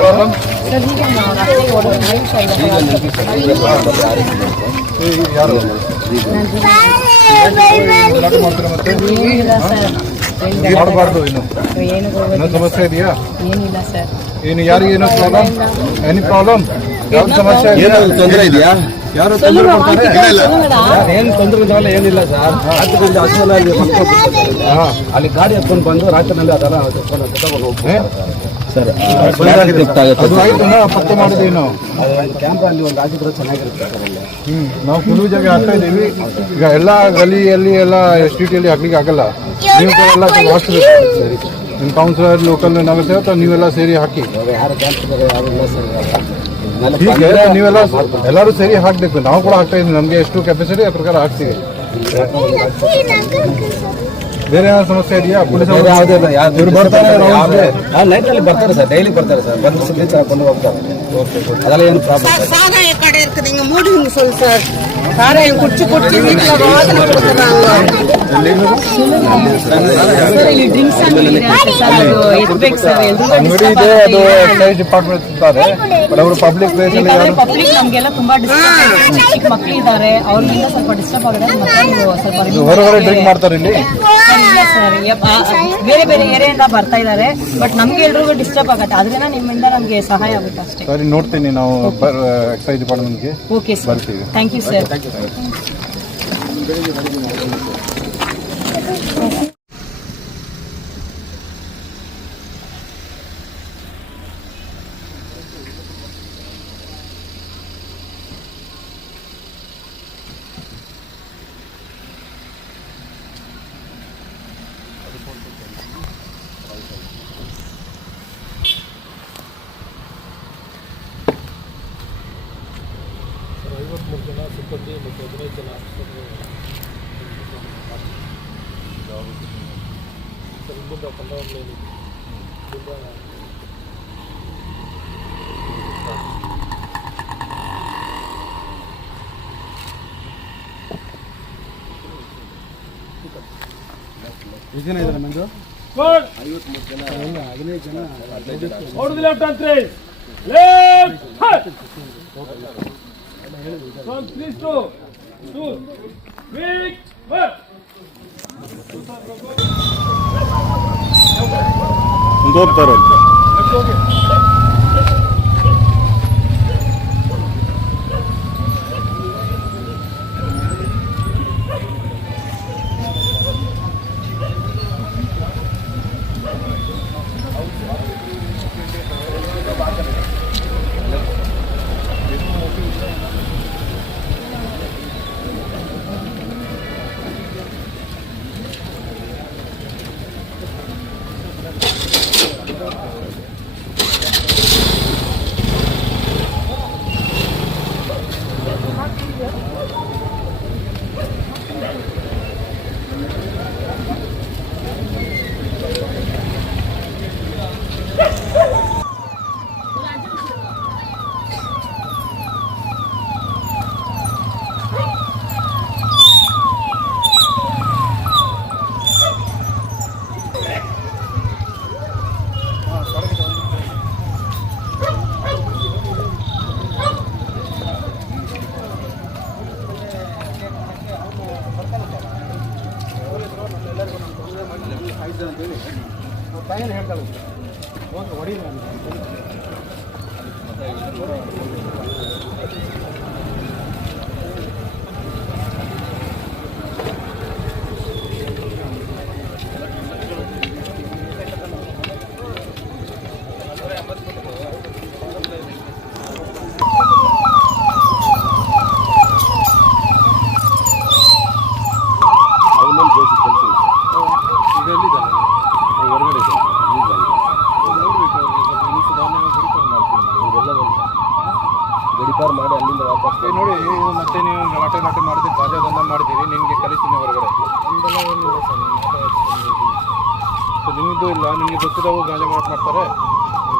Problem ಯಾರು ಮಾಡ್ತಾರೆ ಮತ್ತೆ ಮಾಡಬಾರ್ದು ಇನ್ನೂ ಸಮಸ್ಯೆ ಇದೆಯಾ? ಏನು ಯಾರಿಗೇನೋ ಪ್ರಾಬ್ಲಮ್? Any problem? ಯಾವ ಸಮಸ್ಯೆ ತೊಂದರೆ ಇದೆಯಾ? ಯಾರು ತೊಂದರೆ ಕೊಡ್ತಾರೆ? ಏನು ತೊಂದರೆ ಇದ್ದಾವಲ್ಲ ಏನಿಲ್ಲ ಸರ್. ರಾತ್ರಿಯಲ್ಲಿ ಅಲ್ಲಿ ಗಾಡಿ ಹತ್ಕೊಂಡು ಬಂದು ರಾತ್ರಿನಲ್ಲಿ ಅದೆಲ್ಲ ತಗೊಂಡು ಹೋಗ್ತೀವಿ ಸರ್. ಅದು ಆಯ್ತು ಪತ್ತೆ ಮಾಡಿದ್ದೀವಿ ನಾವು. ಕ್ಯಾಮ್ರಾ ಅಲ್ಲಿ ಒಂದು ಹಾಕಿದ್ರೆ ಚೆನ್ನಾಗಿರುತ್ತೆ ಸರ್. ಅಲ್ಲಿ ನಾವು ಕೆಲವು ಜಾಗ ಹಾಕ್ತಾ ಇದ್ದೀವಿ. ಈಗ ಎಲ್ಲ ಗಲಿಯಲ್ಲಿ ಎಲ್ಲ ಸ್ಟ್ರೀಟಲ್ಲಿ ಹಾಕ್ಲಿಕ್ಕೆ ಆಗಲ್ಲ. ನೀವು ಎಲ್ಲ ವಾಸ್ತು ಸರಿ ನಿಮ್ಮ ಕೌನ್ಸಿಲರ್ ಲೋಕಲ್ ನಾವೆಲ್ಲ ಅಥವಾ ನೀವೆಲ್ಲ ಸೇರಿ ಹಾಕಿ. ಯಾರು ಹೀಗೆ ನೀವೆಲ್ಲ ಎಲ್ಲರೂ ಸೇರಿ ಹಾಕಬೇಕು. ನಾವು ಕೂಡ ಹಾಕ್ತಾ ಇದ್ದೀವಿ. ನಮಗೆ ಎಷ್ಟು ಕೆಪಾಸಿಟಿ ಆ ಪ್ರಕಾರ ಹಾಕ್ತೀವಿ. ಬೇರೆ ಏನಾದ್ರು ಸಮಸ್ಯೆ ಇದೆಯಾ? ಪೊಲೀಸ್ ಇವ್ರು ಬರ್ತಾರೆ ನೈಟಲ್ಲಿ ಬರ್ತಾರೆ ಸರ್. ಡೈಲಿ ಬರ್ತಾರೆ ಸರ್. ಬಂದು ಸಿಗ್ನೇಚರ್ ಹಾಕೊಂಡು ಹೋಗ್ತಾರೆ. அதெல்லாம் ಏನು ಪ್ರಾಬ್ಲಮ್ ಇಲ್ಲ. சாராய கடை இருக்குது இங்க மூடிங்க சொல்லு சார். சாராயம் குடிச்சு குடிச்சு வீட்ல வாசனை கொடுக்குறாங்க. ಸರ್ ಇಲ್ಲಿ ಡ್ರಿಂಕ್ಸ್ ಅಂಗಡಿ ಸರ್. ಅದು ಇರ್ಬೇಕು ಸರ್. ಅಂಗಡಿ ಇದೆ. ಅದು ಎಕ್ಸೈಸ್ ಡಿಪಾರ್ಟ್ಮೆಂಟ್ ಇದ್ದಾರೆ. ಬಟ್ ಅವರು ಪಬ್ಲಿಕ್ ಪ್ಲೇಸ್ ಅಲ್ಲಿ ಯಾರು ಪಬ್ಲಿಕ್ ನಮಗೆಲ್ಲ ತುಂಬಾ ಡಿಸ್ಟರ್ಬ್ ಆಗುತ್ತೆ. ಚಿಕ್ಕ ಮಕ್ಕಳು ಇದ್ದಾರೆ. ಅವ್ರಿಂದ ಸ್ವಲ್ಪ ಡಿಸ್ಟರ್ಬ್ ಆಗುತ್ತೆ. ಸ್ವಲ್ಪ ಹೊರಗಡೆ ಡ್ರಿಂಕ್ ಮಾಡ್ತಾರೆ ಇಲ್ಲಿ? ಇಲ್ಲ ಸರ್. ಬೇರೆ ಬೇರೆ ಏರಿಯಾದಿಂದ ಬರ್ತಾ ಇದ್ದಾರೆ. ಬಟ್ ನಮ್ಗೆ ಎಲ್ರಿಗೂ ಡಿಸ್ಟರ್ಬ್ ಆಗುತ್ತೆ. ಅದರಿಂದ ನಿಮ್ಮಿಂದ ನಮಗೆ ಸಹಾಯ ಆಗುತ್ತೆ ಅಷ್ಟೇ. ಸರಿ ನೋಡ್ತೀನಿ. ನಾವು ಎಕ್ಸೈಸ್ ಡಿಪಾರ್ಟ್ಮೆಂಟ್ಗೆ ಓಕೆ ಸರ್. ಬರ್ತೀವಿ. Thank you sir. ಸಿಬ್ಬಂದಿ ಮತ್ತು 15 ಜನ ಇಲ್ಲಿಂದ ಕಂಡವರ್ಲೇನಿದೆ ಎಷ್ಟು ಜನ ಇದ್ದಾರೆ ಮಂಜು? 53 ಜನ. 15 ಜನ. Out the left and 3 left hut 1 3 2 2 quick work. ಒಂದು ಹೋಗ್ತಾರೆ ಅಂತ ತಾಯಿನ ಹೇಳ್ತಾಳೆ ಹೊಡಿ ಗಡಿಪಾರು ಮಾಡಿ ಅಲ್ಲಿಂದ ವಾಪಸ್ ನೋಡಿ. ಮತ್ತೆ ನೀವು ಗಲಾಟೆ ಮಾಡಿದ್ರೆ ಗಾಜಾದಂದ ಮಾಡಿದ್ದೀರಿ. ನಿಮಗೆ ಕಲಿಸ್ತೀನಿ ಹೊರಗಡೆ. ನಮ್ಮದೆಲ್ಲ ಏನಿಲ್ಲ ಸರ್. ನಿಮ್ಮದು ಇಲ್ಲ. ನಿಮಗೆ ಗೊತ್ತಿದ್ದವು ಗಾಂಜಾ ಮಾರಾಟ ಮಾಡ್ತಾರೆ.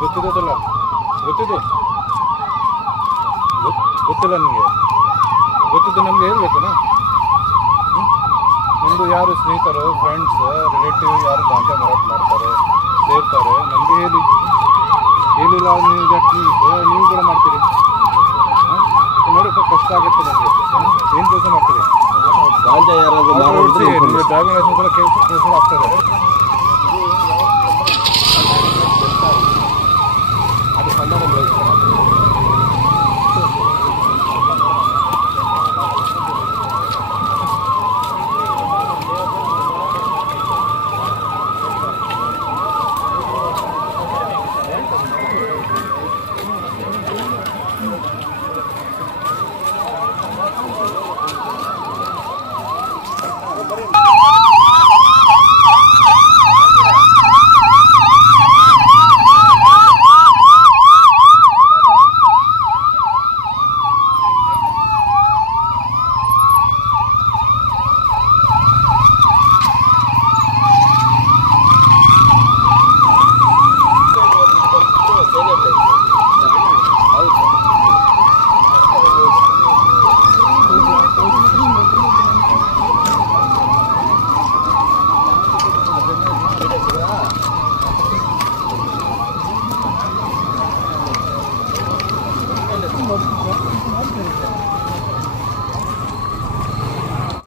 ಗೊತ್ತಿದ್ದಲ್ಲ? ಗೊತ್ತಿದೆ? ಗೊತ್ತಿಲ್ಲ ನಿಮಗೆ? ಗೊತ್ತಿದ್ದು ನಮಗೆ ಹೇಳ್ಬೇಕನಾ? ನಿಮ್ಮದು ಯಾರು ಸ್ನೇಹಿತರು, ಫ್ರೆಂಡ್ಸ್, ರಿಲೇಟಿವ್ ಯಾರು ಗಾಂಜಾ ಮಾರಾಟ ಮಾಡ್ತಾರೆ, ಸೇರ್ತಾರೆ, ನಮಗೆ ಹೇಳಿಲ್ಲ ನೀವು ಕೂಡ ಮಾಡ್ತೀರಿ. ನೋಡಿ ಸ್ವಲ್ಪ ಕಷ್ಟ ಆಗುತ್ತೆ ನಮಗೆ. ಏನು ಕೆಲಸ ಮಾಡ್ತೀರಿ? ಡ್ರೈವಿಂಗ್ ಲೈಸೆನ್ಸ್ ಕೂಡ ಕೆಲಸ ಆಗ್ತದೆ.